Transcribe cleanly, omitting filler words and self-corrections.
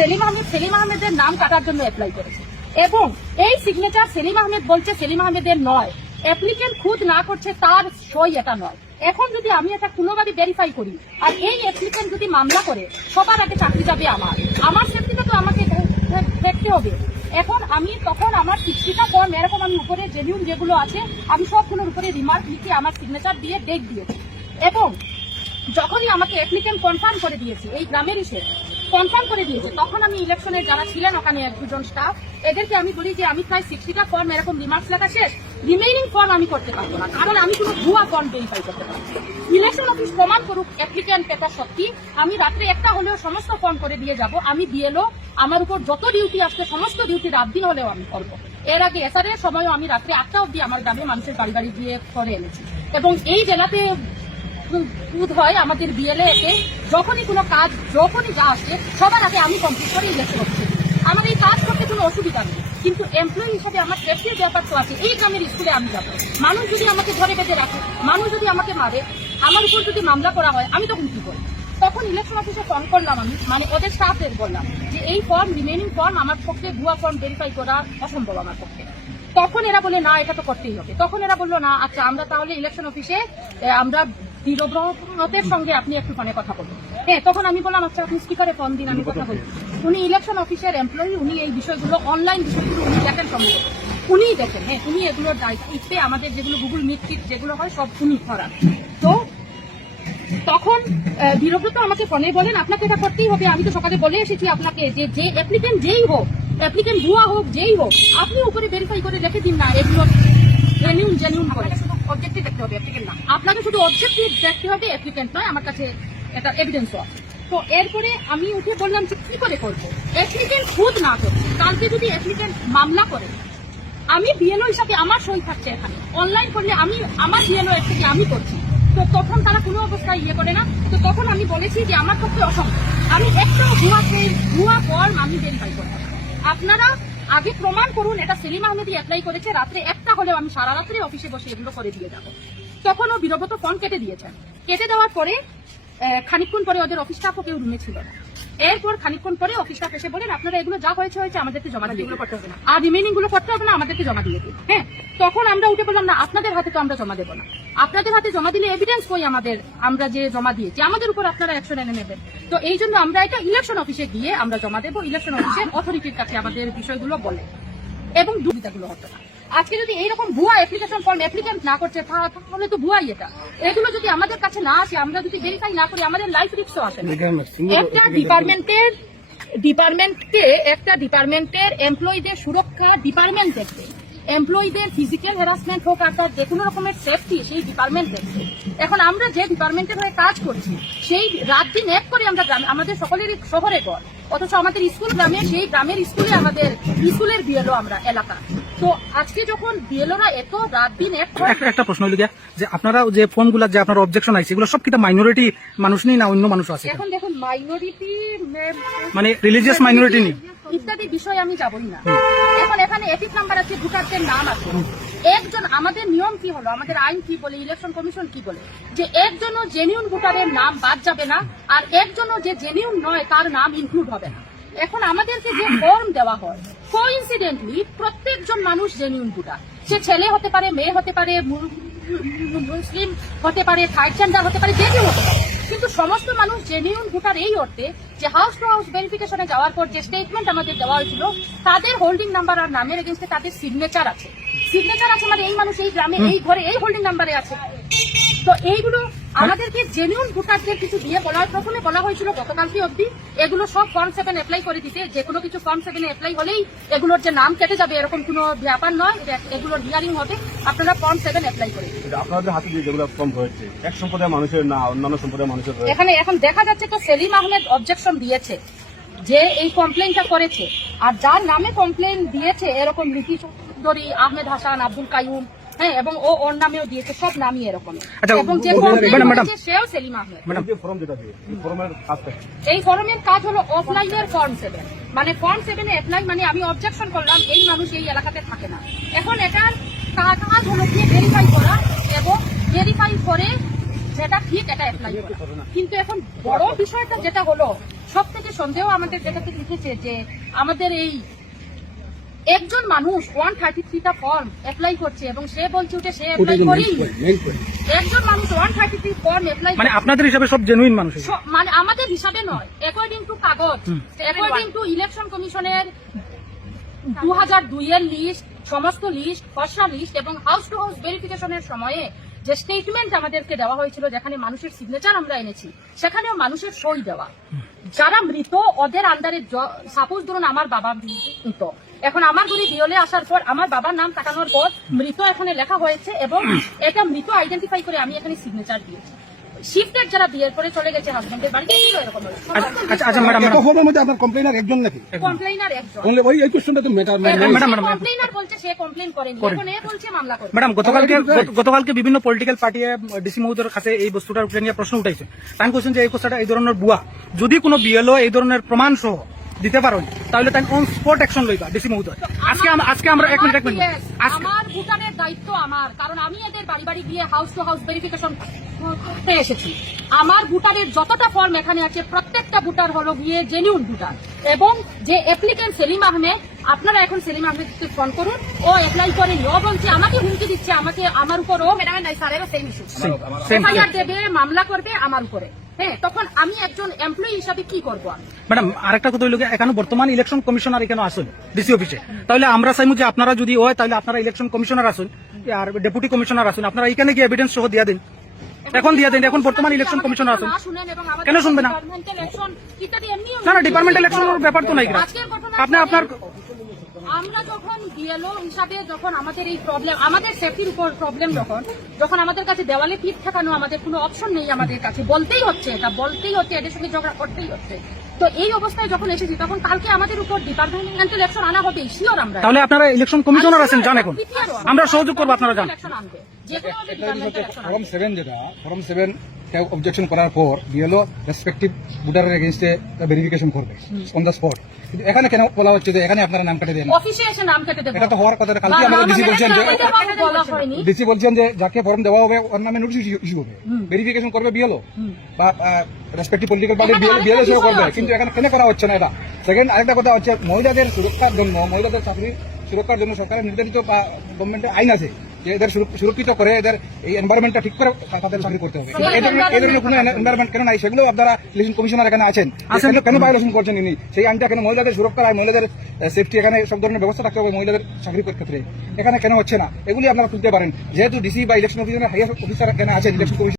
সেলিম আহমেদের নাম কাটার জন্য অ্যাপ্লাই করেছে এবং এই সিগনেচার সেলিম আহমেদ বলছে সেলিম আহমেদের নয়, অ্যাপ্লিকেন্ট খুদ না করছে তার সই এটা নয়। এখন যদি আমি এটা কোনোভাবে ভেরিফাই করি আর এই অ্যাপ্লিকেন্ট যদি মামলা করে সবার আগে চাকরি যাবে আমার সেফটিটা তো আমাকে দেখতে হবে। এখন আমি তখন আমার 60টা ফর্ম এরকম আমি উপরে জেনিউন যেগুলো আছে আমি সবগুলোর উপরে রিমার্ক লিখে আমার সিগনেচার দিয়ে ডেট দিয়েছি এবং যখনই আমাকে অ্যাপ্লিকেন্ট কনফার্ম করে দিয়েছে এই গ্রামের এসে কনফার্ম করে দিয়েছে তখন আমি ইলেকশনের যারা ছিলেন ওখানে এক দুজন স্টাফ এদেরকে আমি বলি যে আমি প্রায় 60টা ফর্ম এরকম রিমার্কস লেখা শেষ, রিমেইনিং ফর্ম আমি করতে পারবো না কারণ আমি কোনো ভুয়া ফর্ম ভেরিফাই করতে পারবো। ইলেকশন অফিস প্রমাণ করুক অ্যাপ্লিকেন্ট পেপার সত্যি, আমি রাত্রে একটা হলেও সমস্ত ফর্ম করে দিয়ে যাব। আমি বিএলও আমার উপর যত ডিউটি আসছে সমস্ত ডিউটি রাত দিন হলেও আমি করবো। এর আগে এসআরের সময়ও আমি রাত্রে 8টা অবধি আমার গ্রামে মানুষের বাড়ি বাড়ি গিয়ে করে এনেছি এবং এই জেলাতে বুধ হয় আমাদের বিএলএ এতে যখনই কোনো কাজ যখনই যা আসছে সবার আগে আমি কমপ্লিট করে ইলেকশন করছি। আমার এই কাজ করতে কোনো অসুবিধা নেই কিন্তু এমপ্লয়ি হিসেবে আমার সেফটির ব্যাপার তো আছে। এই গ্রামের স্কুলে আমি যাবো, মানুষ যদি আমাকে ধরে বেঁধে রাখে, মানুষ যদি আমাকে মারে, আমার উপর যদি মামলা করা হয় আমি তখন কি করি? তখন ইলেকশন অফিসে ফোন করলাম আমি ওদের স্টাফদের বললাম যে এই ফর্ম রিমেইনিং ফর্ম আমার পক্ষে ভুয়া ফর্ম ভেরিফাই করা অসম্ভব আমার পক্ষে। তখন এরা বলে না এটা তো করতেই হবে। তখন এরা বললো না আচ্ছা আমরা তাহলে ইলেকশন অফিসে আমরা দীরব্রতের সঙ্গে আপনি একটু ফোনে কথা বলুন। হ্যাঁ, তখন আমি বললাম আচ্ছা আপনি স্পিকারে ফোন দিন আমি কথা বলি। উনি ইলেকশন অফিসের এমপ্লয়ি, উনি এই বিষয়গুলো অনলাইন বিষয়গুলো উনি দেখেন সম্ভবত উনিই দেখেন। হ্যাঁ, উনি এগুলোর দায়িত্বে আমাদের যেগুলো গুগল মিট যেগুলো হয় সব উনি করান। তো তখন দীরব্রত আমাকে ফোনে বলেন আপনাকে এটা করতেই হবে, আমি তো সকালে বলে এসেছি আপনাকে যে অ্যাপ্লিকেন্ট যেই হোক, অ্যাপ্লিকেন্ট ভুয়া হোক যেই হোক আপনি উপরে ভেরিফাই করে রেখে দিন না এগুলো জেনিউন করে। অবজেক্টিভ দেখতে হবে অ্যাপ্লিকেন্ট না, আপনাকে শুধু অবজেক্টিভ দেখতে হবে অ্যাপ্লিকেন্ট নয়, আমার কাছে এটা এভিডেন্স আছে। তো এরপরে আমি উঠে বললাম যে কি করে করবো, অ্যাপ্লিকেন্ট খুদ না করছে, কালকে যদি অ্যাপ্লিকেন্ট মামলা করে আমি বিএলও হিসাবে আমার সই থাকছে এখানে, অনলাইন করলে আমি আমার বিএলও এর থেকে আমি করছি, তো তখন তারা কোনো অবস্থায় ইয়ে করে না। তো তখন আমি বলেছি যে আমার পক্ষে অসম্ভব, আমি একটাও ভুয়া ফর্ম আমি ভেরিফাই করবো। আপনারা আগে প্রমাণ করুন এটা সেলিম আহমেদই অ্যাপ্লাই করেছে, রাত্রে একটা হলেও আমি সারা রাত্রে অফিসে বসে এগুলো করে দিয়ে যাবো। তখনও বীরব্রত ফোন কেটে দিয়েছেন। কেটে দেওয়ার পরে খানিকক্ষণ পরে ওদের অফিস স্টাফও কেউ রুমে ছিল না। এরপর খানিকক্ষণ পরে অফিস স্টাফ এসে বলেন আপনারা এগুলো যা হয়েছে আমাদেরকে জমা দিয়ে করতে হবে না, আর রিমেইনিং গুলো করতে হবে না, আমাদেরকে জমা দিয়ে দিন। হ্যাঁ, তখন আমরা উঠে বললাম না আপনাদের হাতে তো আমরা জমা দেবো না, আপনাদের হাতে জমা দিলে এভিডেন্স কই আমাদের, আমরা যে জমা দিয়েছি আমাদের উপর আপনারা অ্যাকশন এনে নেবেন। তো এই জন্য আমরা এটা ইলেকশন অফিসে গিয়ে আমরা জমা দেবো, ইলেকশন অফিসের অথরিটির কাছে আমাদের বিষয়গুলো বলে এবং দুবিধাগুলো হতো না। আজকে যদি এইরকম ভুয়া অ্যাপ্লিকেশন ফর্ম অ্যাপ্লিকেন্ট না করছে তাহলে তো ভুয়াই এটা। এগুলো যদি আমাদের কাছে না আসে, আমরা যদি ভেরিফাই না করি আমাদের লাইফ রিস্কও আসে না। একটা ডিপার্টমেন্টের এমপ্লয়ীদের সুরক্ষা ডিপার্টমেন্ট দেখবে, এমপ্লয়ীদের ফিজিক্যাল হ্যারাসমেন্ট হোক আর তার যে কোনো রকমের সেফটি সেই ডিপার্টমেন্ট দেখবে। এখন আমরা যে ডিপার্টমেন্টের হয়ে কাজ করছি সেই রাত দিন এক করে আমরা আমাদের সকলেরই শহরে ঘর, অথচ আমাদের স্কুল গ্রামে, সেই গ্রামের স্কুলে আমাদের স্কুলের বিএলও আমরা এলাকা। তো আজকে যখন বিএলওরা এত রাত দিন একটা প্রশ্ন হইল গিয়া যে আপনারা যে ফর্মগুলো যে আপনার অবজেকশন আছে এগুলো সব কিটা মাইনরিটি মানুষ নেই না অন্য মানুষ আছে? এখন দেখুন মাইনরিটি মানে রিলিজিয়াস মাইনরিটি নেই ইত্যাদি বিষয় আমি যাবই না। এখন এখানে এপিক নাম্বার আছে, ভোটারদের নাম আছে, একজন আমাদের নিয়ম কি হলো, আমাদের আইন কি বলে, ইলেকশন কমিশন কি বলে যে একজনও জেনিউন ভোটারের নাম বাদ যাবে না আর একজনও যে জেনিউন নয় তার নাম ইনক্লুড হবে না। এখন আমাদেরকে যে ফর্ম দেওয়া হয় কোইন্সিডেন্টলি প্রত্যেকজন মানুষ জেনিউন ভোটার, সে ছেলে হতে পারে, মেয়ে হতে পারে, মুসলিম হতে পারে, থার্ড জেন্ডার হতে পারে, যে কেউ হতে পারে, কিন্তু সমস্ত মানুষ জেনিউন ভোটার এই অর্থে যে হাউস টু হাউস ভেরিফিকেশনে যাওয়ার পর যে স্টেটমেন্ট আমাদের দেওয়া হয়েছিল তাদের হোল্ডিং নাম্বার আর নামের এগেইনস্টে তাদের সিগনেচার আছে মানে এই মানুষ এই গ্রামে এই ঘরে এই হোল্ডিং নাম্বারে আছে। তো এইগুলো আমাদেরকে জেনিউন ভোটারদের কিছু দিয়ে প্রথমে বলা হয়েছিল গতকালকে অবধি এগুলো সব ফর্ম 7 অ্যাপ্লাই করে দিতে, যে কোনো কিছু ফর্ম 7 অ্যাপ্লাই হলেই এগুলোর যে নাম কেটে যাবে এরকম কোনো ব্যাপার নয়, এগুলোর হিয়ারিং হবে, আপনারা ফর্ম 7 অ্যাপ্লাই করে দিন। আপনাদের হাতে যেগুলো ফর্ম হয়েছে এক সম্প্রদায়ের মানুষের না অন্যান্য সম্প্রদায়ের মানুষের, এখানে এখন দেখা যাচ্ছে তো সেলিম আহমেদ অবজেকশন দিয়েছে যে এই কমপ্লেনটা করেছে, আর যার নামে কমপ্লেন দিয়েছে এরকম লিপি চৌধুরী, আহমেদ হাসান, আব্দুল কাইয়ুম, হ্যাঁ, এবং ওর নামেও দিয়েছে, সব নামই এরকম, এবং যে সেও সেলিম আহমেদ। এই ফর্মের কাজ হলো অফলাইনের ফর্ম 7, মানে ফর্ম 7 এ অ্যাপ্লাই, মানে আমি অবজেকশন করলাম এই মানুষ এই এলাকাতে থাকে না, এখন এটার কাজ হলো গিয়ে ভেরিফাই করা এবং ভেরিফাই করে যেটা ঠিক এটা অ্যাপ্লাই করা। কিন্তু এখন বড় বিষয়টা যেটা হলো সব থেকে সন্দেহ আমাদের যেটাতে লিখেছে যে আমাদের এই একজন মানুষ 133টা ফর্ম অ্যাপ্লাই করছে এবং সে বলছে যে সে অ্যাপ্লাই করেই একজন মানুষ 133 ফর্ম অ্যাপ্লাই মানে আপনাদের হিসাবে সব জেনুইন মানুষ এগুলো। মানে আমাদের হিসাবে নয়, অ্যাকর্ডিং টু কাগজ, অ্যাকর্ডিং টু ইলেকশন কমিশনের 2002 এর লিস্ট, সমস্ত লিস্ট, খসড়া লিস্ট এবং হাউস টু হাউস ভেরিফিকেশনের সময়ে যে স্টেটমেন্ট আমাদেরকে দেওয়া হয়েছিল, যেখানে মানুষের সিগনেচার আমরা এনেছি, সেখানেও মানুষের সই দেওয়া। যারা মৃত ওদের আন্ডারে, সাপোজ ধরুন আমার বাবা মৃত, এখন আমার ঘরে বিয়লে আসার পর আমার বাবার নাম কাটানোর পর মৃত এখানে লেখা হয়েছে এবং এটা মৃত আইডেন্টিফাই করে আমি এখানে সিগনেচার দিয়েছি। শিফটেড যারা বিয়ের পরে চলে গেছে হাজবেন্ডের বাড়িতে, ছিল এরকম আচ্ছা ম্যাডাম, এত ফর্মের মধ্যে আপনার কমপ্লেইনার একজন নাকি? কমপ্লেইনার একজন। বললে ওই এই কোশ্চেনটা তো ম্যাটার ম্যাডাম, কমপ্লেইনার বলছে সে কমপ্লেইন করেনি, এখন এ বলছে মামলা করে। ম্যাডাম, গতকালকে বিভিন্ন পলিটিক্যাল পার্টি ডিসি মহোদয়ের কাছে এই বস্তুটার উপরে নিয়ে প্রশ্ন উঠাইছে। তাই কোশ্চেন যে এই কথাটা এই ধরনের বুয়া, যদি কোনো বিএলও এই ধরনের প্রমাণ সহ দিতে পারেন তাহলে তাই অন স্পট অ্যাকশন লইবা ডিসি মহোদয়। আজকে আমরা এক মিনিট আমার ভুটানের দায়িত্ব আমার, কারণ আমি এদের বাড়ি বাড়ি গিয়ে হাউস টু হাউস ভেরিফিকেশন করতে এসেছি। আমার ভুটারের যতটা ফর্ম এখানে আছে প্রত্যেকটা ভুটার হলো গিয়ে জেনুইন ভুটার, এবং যে অ্যাপ্লিকেন্ট সেলিম আহমেদ, আপনারা এখন সেলিম আহমেদকে ফোন করুন, ও অ্যাপ্লাই করেনি, ও বলছে আমাকে হুমকি দিচ্ছে, আমাকে আমার উপর, ও ম্যাডামের নাই স্যারেরও সেম ইস্যু, এফআইআর দেবে, মামলা করবে আমার উপরে। হ্যাঁ, তখন আমি একজন এমপ্লয়ি হিসাবে কি করবো? ম্যাডাম, আরেকটা কথা হইল, এখানে বর্তমান ইলেকশন কমিশনার এখানে আসুন ডিসি অফিসে, তাহলে আমরা চাইমু যে আপনারা যদি হয় তাহলে আপনারা ইলেকশন কমিশনার আসুন আর ডেপুটি কমিশনার আসুন, আপনারা এখানে গিয়ে এভিডেন্স সহ দিয়ে দিন। এখন দিয়ে দেন, এখন বর্তমান ইলেকশন কমিশনার আসুন। কেন শুনবে না? না, ডিপার্টমেন্টাল ইলেকশনের ব্যাপার তো নাই। আপনি আপনার আমরা যখন বিএলও হিসাবে যখন আমাদের এই প্রবলেম, আমাদের সেফটির উপর প্রবলেম, যখন আমাদের কাছে দেওয়ালে পিঠ ঠেকানো, আমাদের কোনো অপশন নেই, আমাদের কাছে বলতেই হচ্ছে, এটা বলতেই হচ্ছে, এদের সঙ্গে ঝগড়া করতেই হচ্ছে। তো এই অবস্থায় যখন এসেছি তখন কালকে আমাদের উপর ডিপার্টমেন্টাল অ্যাকশন আনা হবে, শিওর আমরা। তাহলে আপনারা ইলেকশন কমিশনার আছেন, জান এখন আমরা সহযোগ করবো, আপনারা জান। ফর্ম 7 যেটা, ফর্ম 7 কেউ অবজেকশন করার পর বিএলও রেসপেক্টিভ ভোটারের এগেইনস্টে ভেরিফিকেশন করবে অন দ্য স্পট। কিন্তু এখানে কেন বলা হচ্ছে যে এখানে আপনারা নাম কেটে দেন? অফিসে এসে নাম কেটে দেবেন, এটা তো হওয়ার কথা। কালকে আমাদের ডিসি বলছেন যে যাকে ফর্ম দেওয়া হবে ওর নামে নোটিশ ইস্যু হবে, ভেরিফিকেশন করবে বিএলও বা রেসপেক্টিভ পলিটিক্যাল পার্টি বিএলও সেও করবে। কিন্তু এখানে কেন করা হচ্ছে না এটা? সেকেন্ড, আরেকটা কথা হচ্ছে মহিলাদের সুরক্ষার জন্য, মহিলাদের চাকরির সুরক্ষার জন্য সরকারের নির্ধারিত বা গভর্নমেন্টের আইন আছে যে এদের সুরক্ষিত করে, এদের এই এনভায়রনমেন্টটা ঠিক করে তাদের চাকরি করতে হবে। এই ধরনের কোনো এনভায়রনমেন্ট কেন নাই? সেগুলো আপনারা ইলেকশন কমিশনার এখানে আছেন, কেন ভায়োলেশন করছেন ইনি? সেই আইনটা কেন মহিলাদের সুরক্ষা আর মহিলাদের সেফটি, এখানে সব ধরনের ব্যবস্থা থাকতে হবে মহিলাদের চাকরির ক্ষেত্রে, এখানে কেন হচ্ছে না? এগুলি আপনারা তুলতে পারেন, যেহেতু ডিসি বা ইলেকশন অফিসার হাইয়ার অফিসার এখানে আছেন, ইলেকশন কমিশন